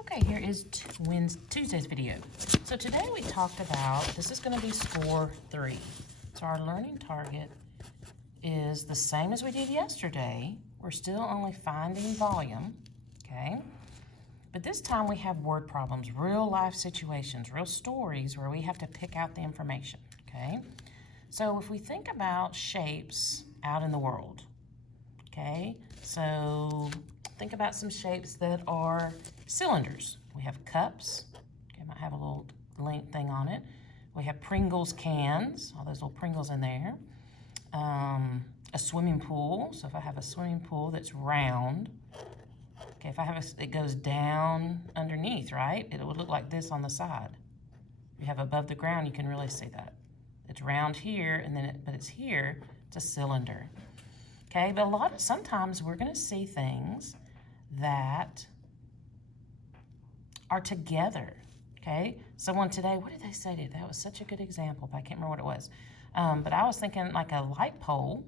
Okay, here is Tuesday's video. So today we talked about, this is going to be score 3. So our learning target is the same as we did yesterday. We're still only finding volume, okay? But this time we have word problems, real life situations, real stories where we have to pick out the information, okay? So if we think about shapes out in the world, okay? So think about some shapes that are cylinders. We have cups, okay, might have a little link thing on it. We have Pringles cans, all those little Pringles in there. A swimming pool, so if I have a swimming pool that's round, okay, if I have it goes down underneath, right? It would look like this on the side. If you have above the ground, you can really see that. It's round here, and then but it's here, it's a cylinder. Okay, but sometimes we're gonna see things that are together, okay? Someone today, what did they say to you? That was such a good example, but I can't remember what it was. But I was thinking like a light pole,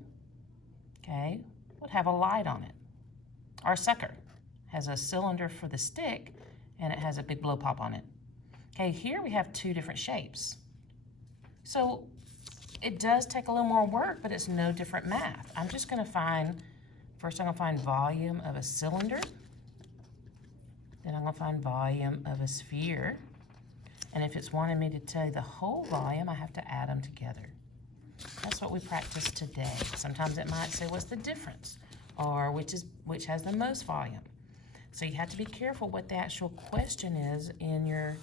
okay, would have a light on it. Our sucker has a cylinder for the stick, and it has a big blow pop on it. Okay, here we have two different shapes. So it does take a little more work, but it's no different math. I'm just gonna find, first I'm gonna find volume of a cylinder, then I'm gonna find volume of a sphere, and if it's wanting me to tell you the whole volume, I have to add them together. That's what we practiced today. Sometimes it might say what's the difference, or which has the most volume. So you have to be careful what the actual question is in your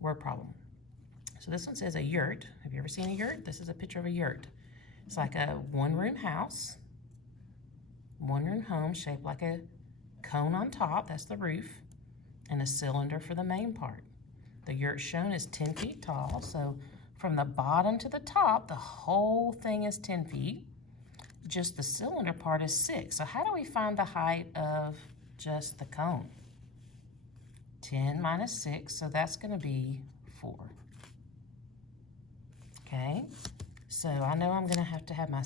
word problem. So this one says a yurt. Have you ever seen a yurt? This is a picture of a yurt. It's like a one-room house, one-room home shaped like a cone on top, that's the roof, and a cylinder for the main part. The yurt shown is 10 feet tall, so from the bottom to the top, the whole thing is 10 feet. Just the cylinder part is 6. So how do we find the height of just the cone? 10 minus 6, so that's gonna be 4. Okay, so I know I'm gonna have to have my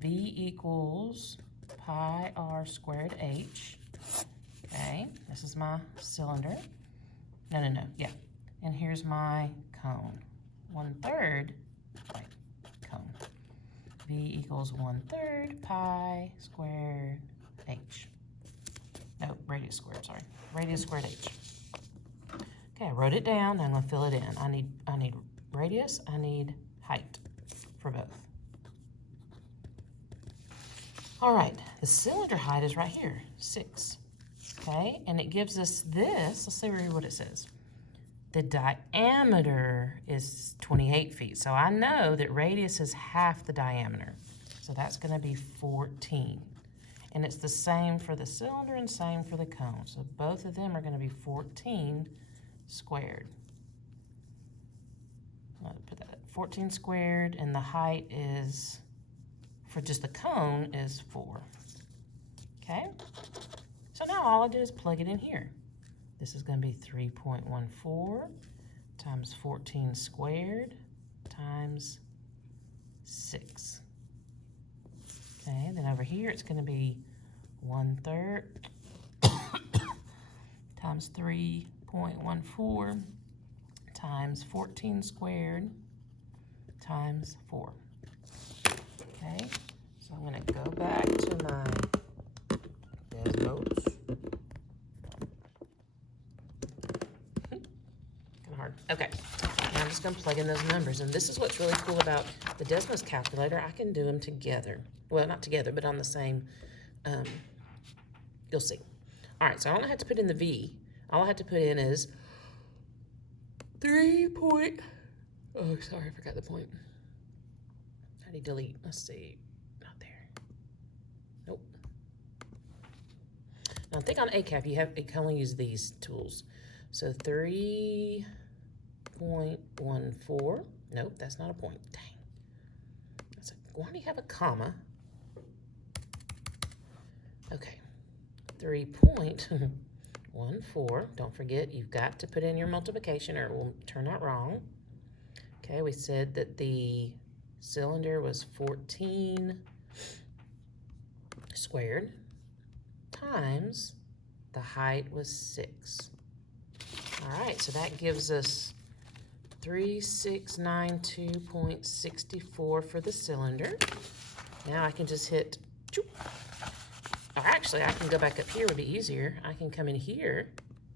V equals pi r squared h. Okay, this is my cylinder. No, yeah. And here's my cone. 1/3, right, cone. V equals 1/3 pi squared h. No, radius squared, sorry. Radius squared h. Okay, I wrote it down, I'm gonna fill it in. I need radius, I need height for both. All right, the cylinder height is right here, 6. Okay, and it gives us this. Let's see what it says. The diameter is 28 feet. So I know that radius is half the diameter. So that's gonna be 14. And it's the same for the cylinder and same for the cone. So both of them are gonna be 14 squared. I'll put that at 14 squared, and the height is, for just the cone, is 4. Okay? So now all I do is plug it in here. This is going to be 3.14 times 14 squared times 6. Okay, then over here it's going to be 1/3 times 3.14 times 14 squared times 4. Okay, so I'm going to go back to my Desmos. Kind of hard. Okay, now I'm just going to plug in those numbers, and this is what's really cool about the Desmos calculator. I can do them together. Well, not together, but on the same. You'll see. All right, so I don't have to put in the V. All I have to put in is 3 point. Oh, sorry, I forgot the point. How do you delete? Let's see. Not there. Nope. Now, I think on ACAP, you can only use these tools. So 3.14. Nope, that's not a point. Dang. Why do you have a comma? Okay. 3.14. Don't forget, you've got to put in your multiplication or it will turn out wrong. Okay, we said that the cylinder was 14 squared times the height was 6. All right, so that gives us 3692.64 for the cylinder. Now I can just hit, or actually I can go back up here, would be easier. I can come in here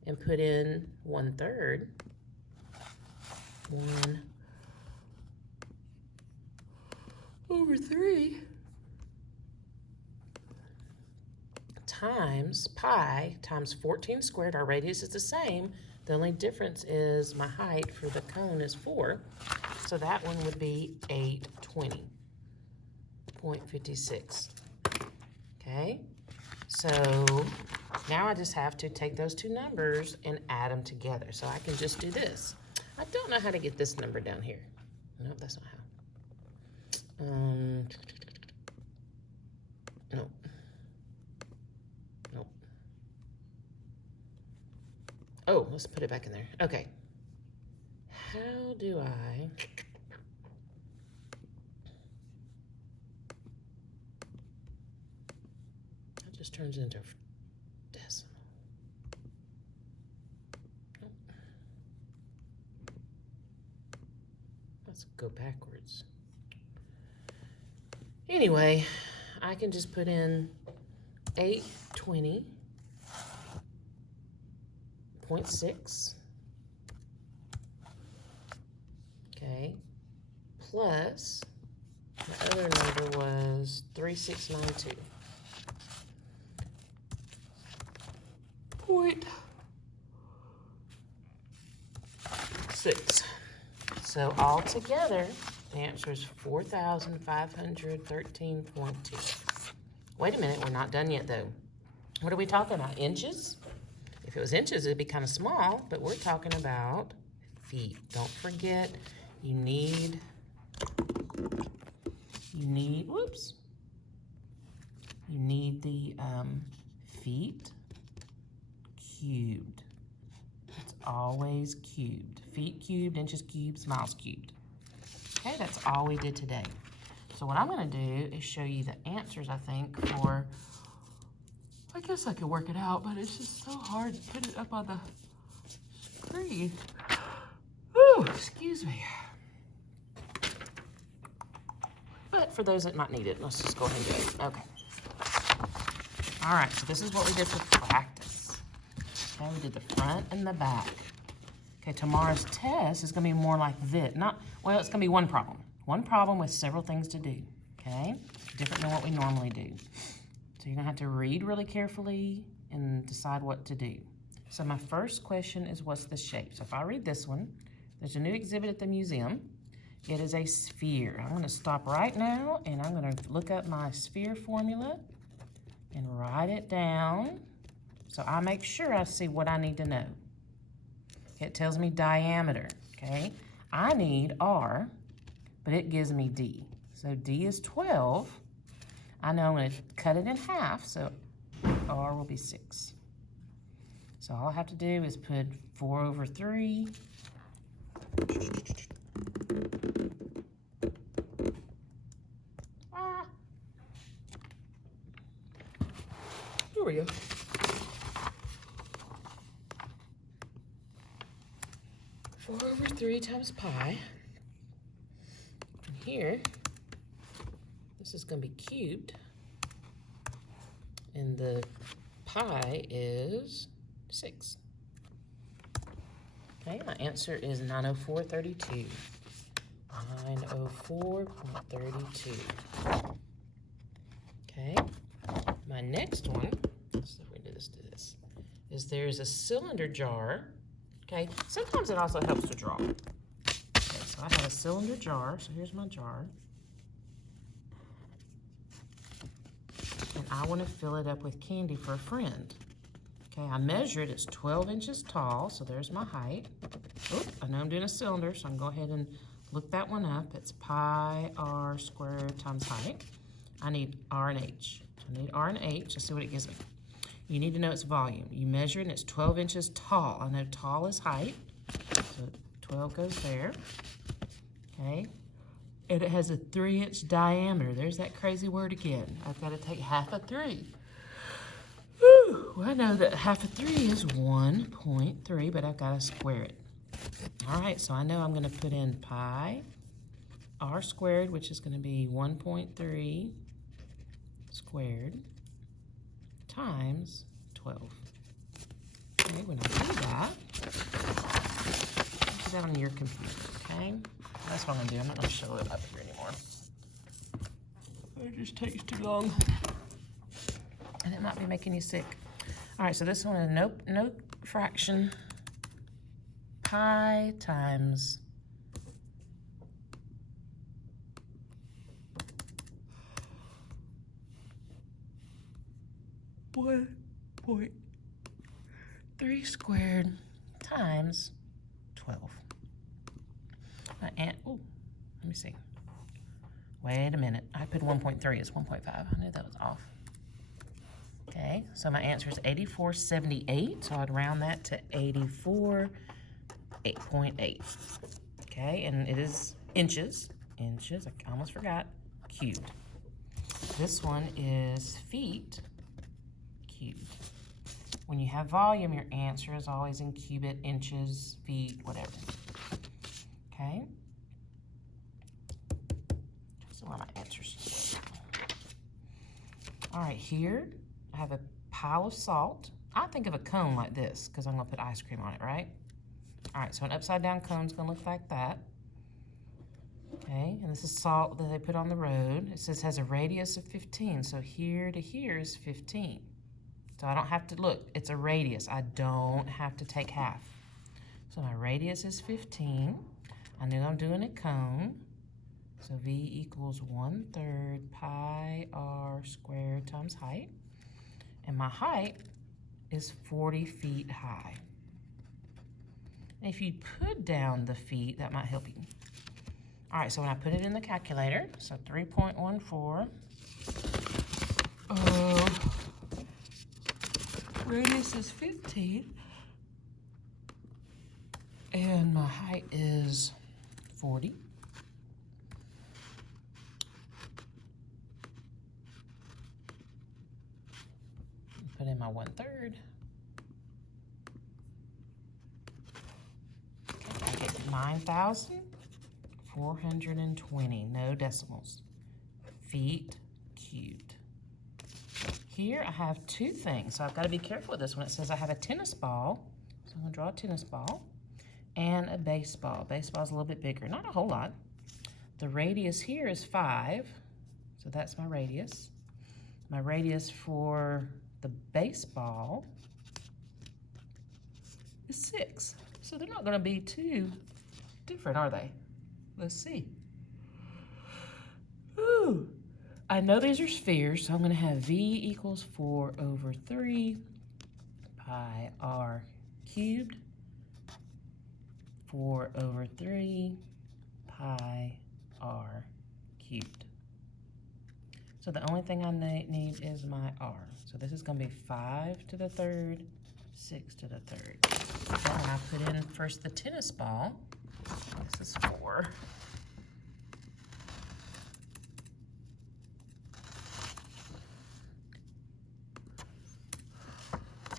and put in 1/3. 1/3 times pi times 14 squared. Our radius is the same. The only difference is my height for the cone is 4. So that one would be 820.56. Okay, so now I just have to take those two numbers and add them together. So I can just do this. I don't know how to get this number down here. Nope, that's not how. Nope. Nope. Oh, let's put it back in there. Okay. How do I... That just turns into a decimal. Nope. Let's go backwards. Anyway, I can just put in 820.6, okay, plus the other number was 3692.6. So all together, the answer is 4,513.2. Wait a minute, we're not done yet though. What are we talking about? Inches? If it was inches, it'd be kind of small, but we're talking about feet. Don't forget, you need, whoops. You need the feet cubed. It's always cubed. Feet cubed, inches cubed, miles cubed. Okay, that's all we did today. So what I'm gonna do is show you the answers, I think, for, I guess I could work it out, but it's just so hard to put it up on the screen. Ooh, excuse me. But for those that might need it, let's just go ahead and do it. Okay. All right, so this is what we did for practice. Okay, we did the front and the back. Okay, tomorrow's test is gonna be more like this. Well, it's gonna be one problem. One problem with several things to do, okay? Different than what we normally do. So you're gonna have to read really carefully and decide what to do. So my first question is, what's the shape? So if I read this one, there's a new exhibit at the museum. It is a sphere. I'm gonna stop right now and I'm gonna look up my sphere formula and write it down so I make sure I see what I need to know. It tells me diameter, okay? I need R, but it gives me D. So D is 12. I know I'm gonna cut it in half, so R will be 6. So all I have to do is put 4/3. Here we go. Four over 3 times pi. And here, this is going to be cubed. And the pi is 6. Okay, my answer is 904.32. 904.32. Okay, my next one, let's see if we do this, is there's a cylinder jar. Okay, sometimes it also helps to draw. Okay, so I have a cylinder jar, so here's my jar. And I want to fill it up with candy for a friend. Okay, I measured, it's 12 inches tall, so there's my height. Oh, I know I'm doing a cylinder, so I can go ahead and look that one up. It's pi r squared times height. I need R and H. So I need R and H, let's see what it gives me. You need to know its volume. You measure it and it's 12 inches tall. I know tall is height, so 12 goes there, okay? And it has a 3-inch diameter. There's that crazy word again. I've got to take half a 3. Whew. Well, I know that half of 3 is 1.3, but I've got to square it. All right, so I know I'm going to put in pi r squared, which is going to be 1.3 squared times 12. Okay, when I do that, do that on your computer, okay? That's what I'm going to do. I'm not going to show it up here anymore. It just takes too long. And it might be making you sick. All right, so this one is no fraction. Pi times 1.3 squared times 12. And, oh, let me see. Wait a minute. I put 1.3. It's 1.5. I knew that was off. Okay, so my answer is 84.78. So I'd round that to 84.8. Okay, and it is inches. Inches, I almost forgot. Cubed. This one is feet cubed. When you have volume, your answer is always in cubit, inches, feet, whatever. Okay? So where my answers. All right, here I have a pile of salt. I think of a cone like this because I'm going to put ice cream on it, right? All right, so an upside down cone is going to look like that. Okay, and this is salt that they put on the road. It says has a radius of 15, so here to here is 15. So I don't have to look, it's a radius. I don't have to take half. So my radius is 15. I knew I'm doing a cone. So V equals 1/3 pi r squared times height. And my height is 40 feet high. And if you put down the feet, that might help you. All right, so when I put it in the calculator, so 3.14, radius is 15, and my height is 40. Put in my 1/3. Okay, I get 9,420, no decimals, feet cubed. Here I have two things, so I've got to be careful with this one. It says I have a tennis ball, so I'm going to draw a tennis ball, and a baseball. Baseball's a little bit bigger, not a whole lot. The radius here is 5, so that's my radius. My radius for the baseball is 6, so they're not going to be too different, are they? Let's see. Ooh. I know these are spheres, so I'm going to have V equals 4/3 pi r cubed, 4/3 pi r cubed. So the only thing I need is my r. So this is going to be 5 to the 3rd, 6 to the 3rd. Then when I put in first the tennis ball, this is 4.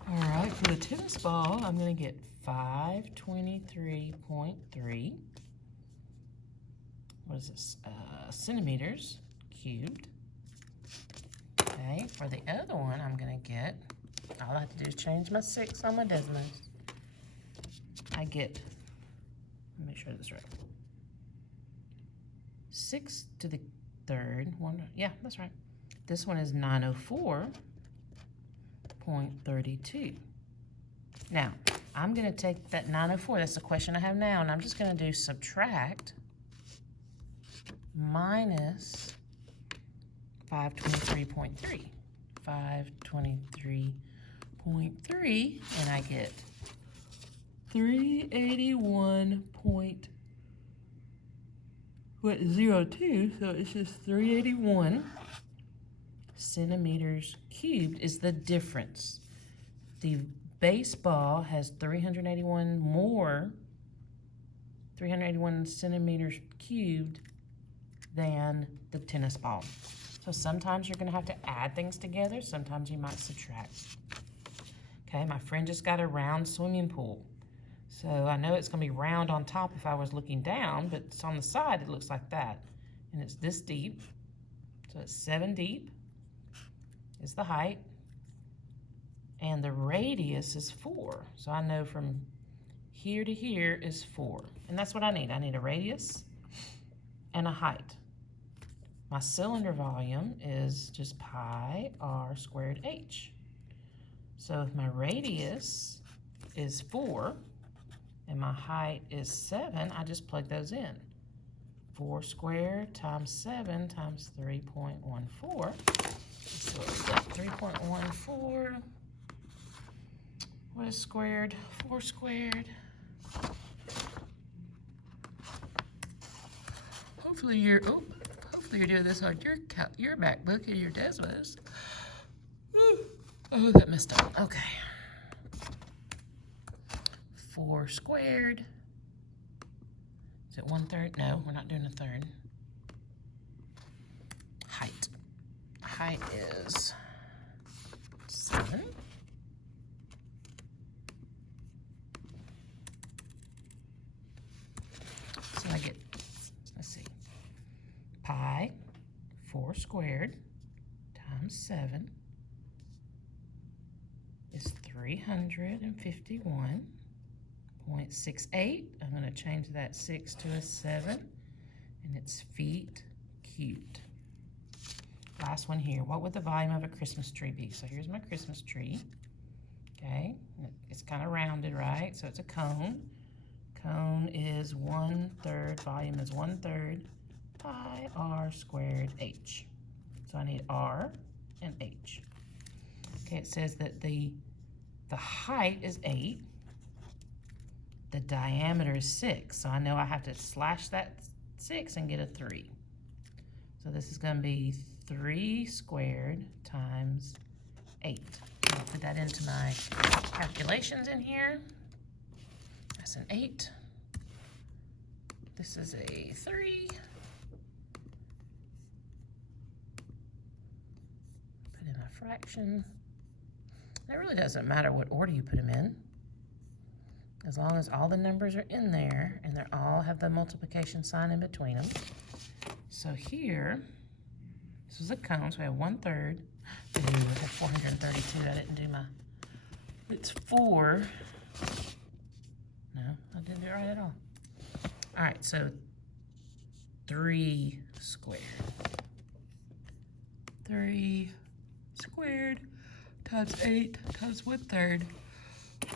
All right, for the tennis ball, I'm going to get 523.3. What is this? Centimeters cubed. Okay, for the other one, I'm going to get, all I have to do is change my 6 on my decimals. I get, let me make sure that's right. 6 to the 3rd, yeah, that's right. This one is 904.32. Now, I'm going to take that 904, that's the question I have now, and I'm just going to do subtract minus 523.3. 523.3, and I get 381.02, so it's just 381 centimeters cubed is the difference. The baseball has 381 centimeters cubed than the tennis ball. So sometimes you're going to have to add things together. Sometimes you might subtract. Okay, my friend just got a round swimming pool. So I know it's gonna be round on top if I was looking down, but it's on the side, it looks like that. And it's this deep, so it's 7 deep is the height. And the radius is 4. So I know from here to here is 4. And that's what I need. I need a radius and a height. My cylinder volume is just pi r squared h. So if my radius is 4 and my height is 7, I just plug those in. 4 squared times 7 times 3.14. So we got 3.14. What is squared? 4 squared. Hopefully you're doing this on your MacBook and your Desmos. Oh, that messed up. Okay. 4 squared. Is it 1/3? No, we're not doing a third. Height. Height is 7. So I get, let's see, pi 4 squared times 7 is 351.68. I'm going to change that 6 to a 7, and it's feet cubed. Last one here. What would the volume of a Christmas tree be? So here's my Christmas tree. Okay, it's kind of rounded, right? So it's a cone. Cone is 1/3, volume is 1/3 pi r squared h. So I need r and h. Okay, it says that the height is 8, the diameter is 6. So I know I have to slash that 6 and get a 3. So this is going to be 3 squared times 8. I'll put that into my calculations in here. That's an 8. This is a 3. Put in a fraction. It really doesn't matter what order you put them in, as long as all the numbers are in there and they all have the multiplication sign in between them. So here, this was a cone, so we have 1/3. Ooh, we have 432. I didn't do my, it's 4. No, I didn't do it right at all. All right, so 3 squared. 3 squared times 8 times 1/3.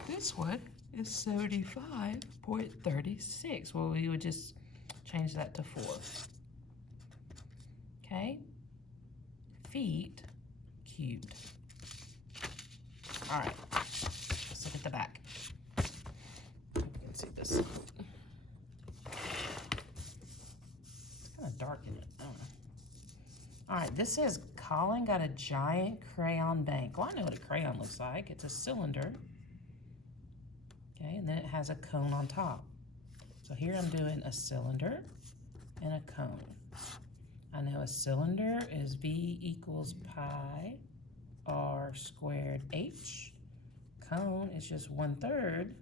This one is 75.36. Well, we would just change that to 4. Okay? Feet cubed. All right, let's look at the back. You can see this. It's kind of dark in it. I don't know. All right, this says Colin got a giant crayon bank. Well, I know what a crayon looks like. It's a cylinder. Okay, and then it has a cone on top. So here I'm doing a cylinder and a cone. I know a cylinder is V equals pi r squared h. Cone is just 1/3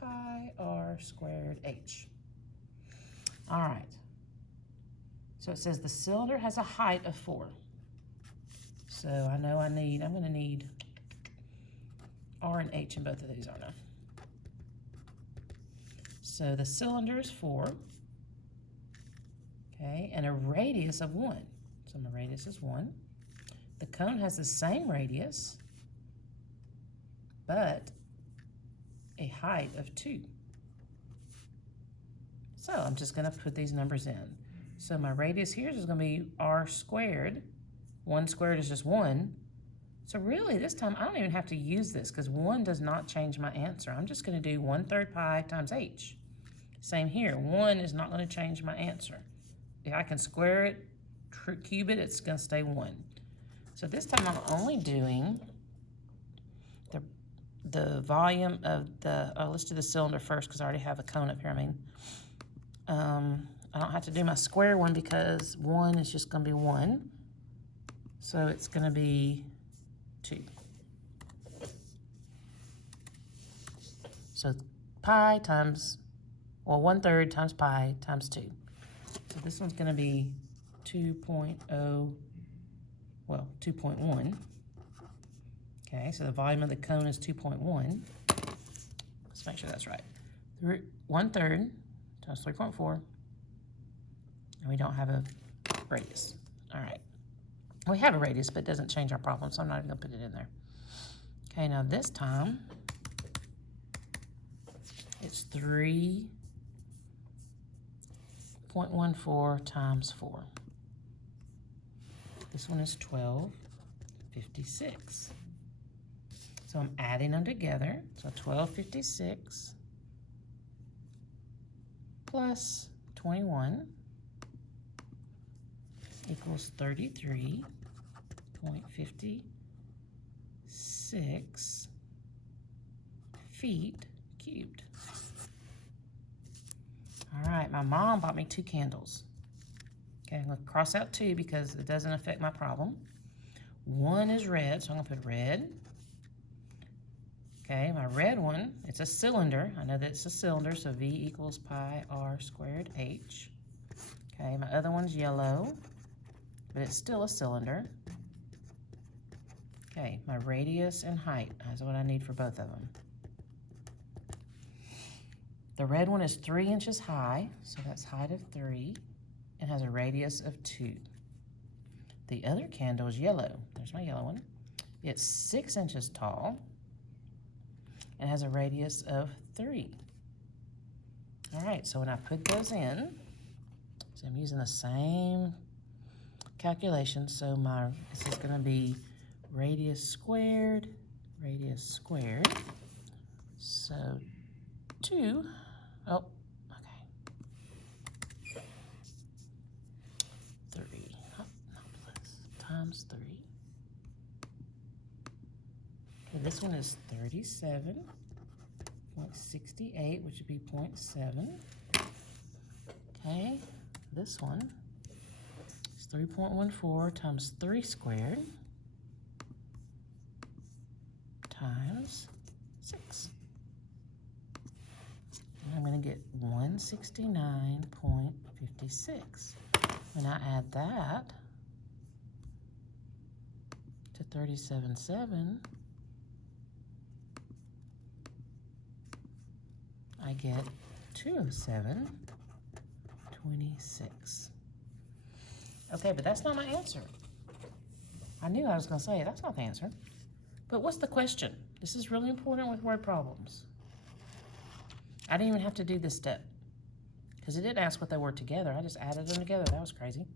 pi r squared h. All right. So it says the cylinder has a height of 4. So I know I'm going to need r and h in both of these, aren't I? So the cylinder is 4. Okay, and a radius of 1. So my radius is 1. The cone has the same radius, but a height of 2. So I'm just going to put these numbers in. So my radius here is going to be r squared. 1 squared is just 1. So really, this time, I don't even have to use this because 1 does not change my answer. I'm just going to do 1/3 pi times h. Same here. 1 is not going to change my answer. If I can square it, cube it, it's going to stay 1. So this time I'm only doing the volume of the, let's do the cylinder first because I already have a cone up here. I don't have to do my square one because 1 is just going to be 1. So it's going to be 2. So pi times, well, 1/3 times pi times 2. So this one's going to be 2.1. Okay, so the volume of the cone is 2.1. Let's make sure that's right. 1/3 times 3.4. And we don't have a radius. All right. We have a radius, but it doesn't change our problem, so I'm not even going to put it in there. Okay, now this time, it's 3.14 times 4. This one is 1256. So I'm adding them together. So 1256 plus 21 equals 33.56 feet cubed. All right, my mom bought me 2 candles. Okay, I'm going to cross out 2 because it doesn't affect my problem. 1 is red, so I'm going to put red. Okay, my red one, it's a cylinder. I know that it's a cylinder, so V equals pi r squared h. Okay, my other one's yellow, but it's still a cylinder. Okay, my radius and height is what I need for both of them. The red one is 3 inches high, so that's height of 3, and has a radius of 2. The other candle is yellow. There's my yellow one. It's 6 inches tall and has a radius of 3. All right, so when I put those in, so I'm using the same calculation, so this is going to be radius squared, so 2, oh, okay, 3, not plus, times 3. Okay, this one is 37.68, which would be 0.7. Okay, this one is 3.14 times 3 squared times 6. And I'm going to get 169.56. When I add that to 37.7, I get 207.26. Okay, but that's not my answer. I knew I was going to say that's not the answer. But what's the question? This is really important with word problems. I didn't even have to do this step because it didn't ask what they were together. I just added them together. That was crazy.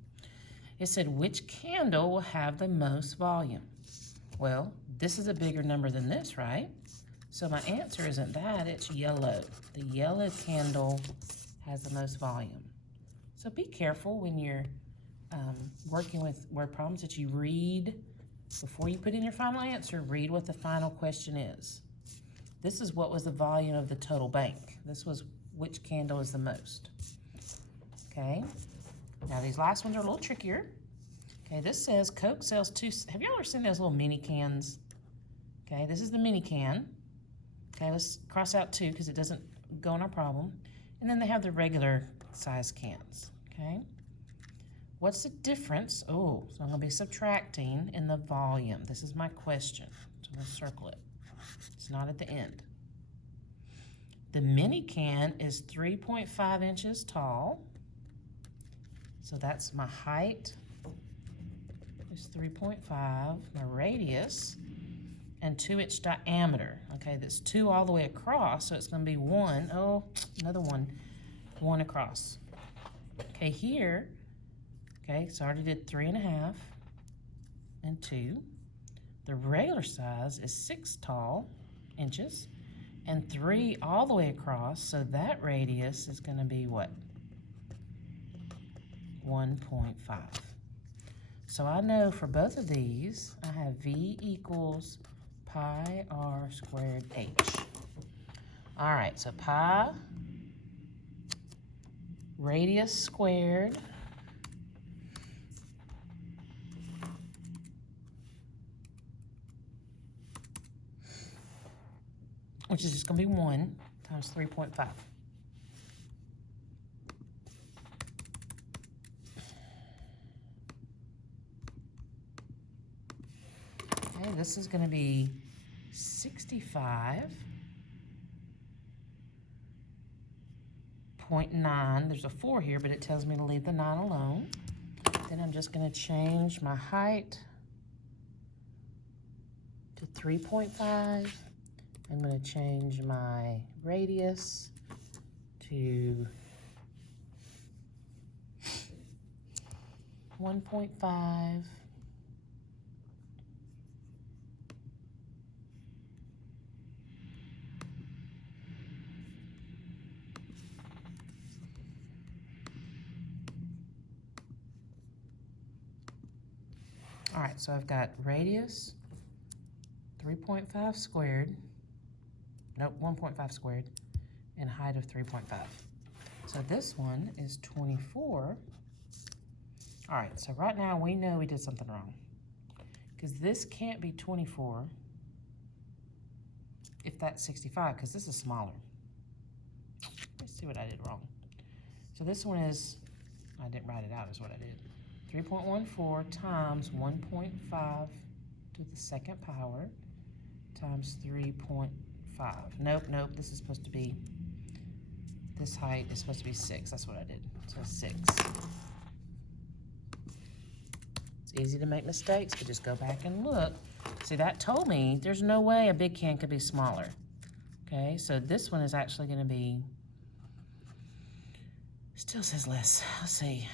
It said, which candle will have the most volume? Well, this is a bigger number than this, right? So my answer isn't that, it's yellow. The yellow candle has the most volume. So be careful when you're working with word problems that you read, before you put in your final answer, read what the final question is. This is what was the volume of the total bank. This was which candle is the most. Okay, now these last ones are a little trickier. Okay, this says Coke sells 2, have y'all ever seen those little mini cans? Okay, this is the mini can. Okay, let's cross out 2 because it doesn't go in our problem. And then they have the regular size cans, okay? What's the difference? Oh, so I'm gonna be subtracting in the volume. This is my question, so I'm gonna circle it. It's not at the end. The mini can is 3.5 inches tall. So that's my height is 3.5, my radius, and 2-inch diameter. Okay, that's 2 all the way across, so it's going to be 1. Oh, another 1 across. Okay, here, okay, so I already did 3.5 and 2. The regular size is 6 inches, and 3 all the way across, so that radius is going to be what? 1.5. So I know for both of these, I have V equals pi r squared h. All right, so pi radius squared which is just going to be 1. times 3.5. Okay, this is going to be 65.9. There's a 4 here, but it tells me to leave the 9 alone. Then I'm just going to change my height to 3.5. I'm going to change my radius to 1.5. All right, so I've got radius 3.5 squared, nope, 1.5 squared, and height of 3.5. So this one is 24. All right, so right now we know we did something wrong, because this can't be 24 if that's 65, because this is smaller. Let's see what I did wrong. So this one is, I didn't write it out is what I did. 3.14 times 1.5 to the second power times 3.5. Nope, this is supposed to be, this height is supposed to be 6. That's what I did. So 6. It's easy to make mistakes, but just go back and look. See, that told me there's no way a big can could be smaller. Okay, so this one is actually going to be, still says less. Let's see.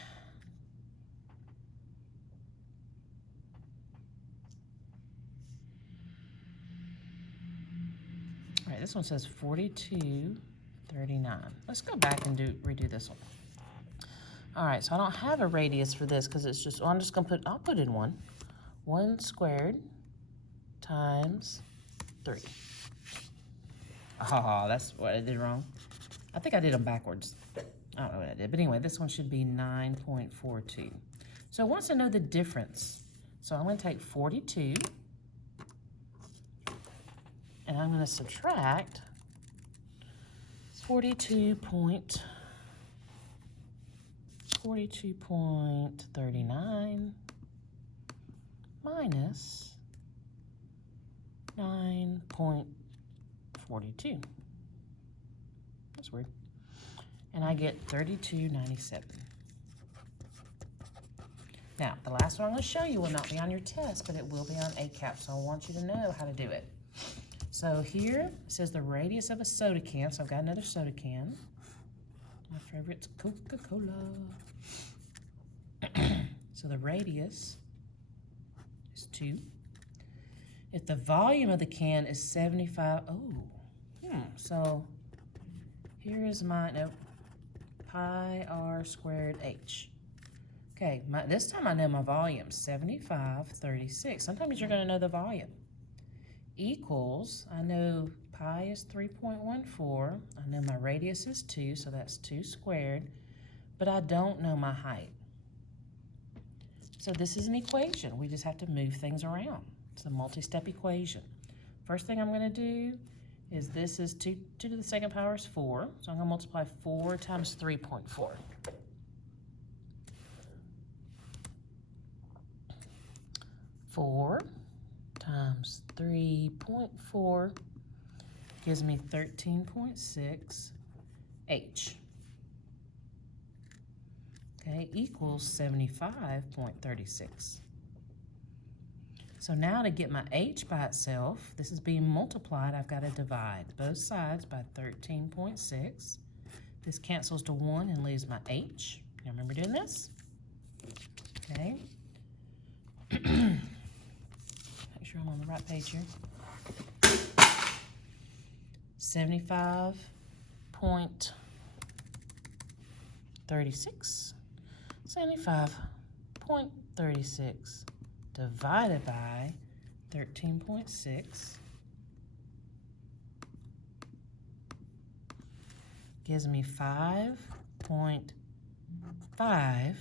All right, this one says 42.39. Let's go back and redo this one. All right, so I don't have a radius for this because it's just, well, I'm just gonna put, I'll put in 1. 1 squared times 3. Oh, that's what I did wrong. I think I did them backwards. I don't know what I did, but anyway, this one should be 9.42. So it wants to know the difference. So I'm gonna take 42, and I'm gonna subtract 42.39 minus 9.42. That's weird. And I get 32.97. Now, the last one I'm going to show you will not be on your test, but it will be on ACAP, so I want you to know how to do it. So here it says the radius of a soda can, so I've got another soda can. My favorite's Coca-Cola. So the radius is 2. If the volume of the can is 75, so here is my, nope, pi r squared h. Okay, this time I know my volume, 75/36. Sometimes you're going to know the volume. Equals, I know pi is 3.14. I know my radius is 2, so that's 2 squared. But I don't know my height. So this is an equation. We just have to move things around. It's a multi-step equation. First thing I'm going to do is this is 2 to the second power is 4. So I'm going to multiply 4 times 3.4. 4 times 3.4 gives me 13.6 h. Okay, equals 75.36. So now to get my h by itself, this is being multiplied, I've got to divide both sides by 13.6. This cancels to 1 and leaves my h. You remember doing this? Okay. Make sure I'm on the right page here. 75.36. 75.36 divided by 13.6 gives me 5.5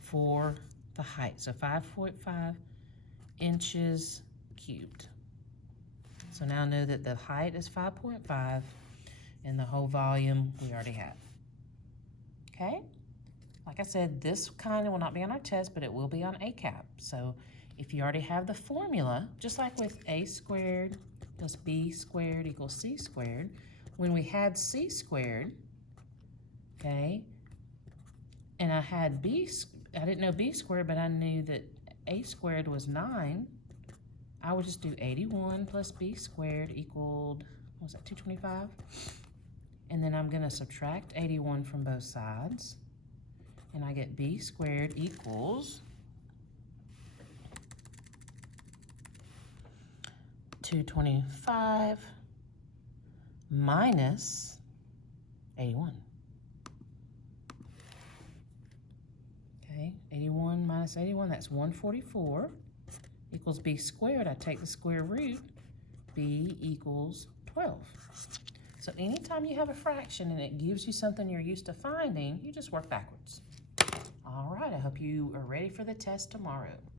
for the height. So 5.5 inches cubed. So now know that the height is 5.5 and the whole volume we already have. Okay? Like I said, this kind will not be on our test, but it will be on ACAP. So if you already have the formula, just like with a squared plus b squared equals c squared, when we had c squared, okay, and I had I didn't know b squared, but I knew that a squared was 9, I would just do 81 plus b squared equaled, what was that, 225? And then I'm going to subtract 81 from both sides. And I get b squared equals 225 minus 81. Okay, 81 minus 81, that's 144, equals b squared. I take the square root, b equals 12. So anytime you have a fraction and it gives you something you're used to finding, you just work backwards. All right, I hope you are ready for the test tomorrow.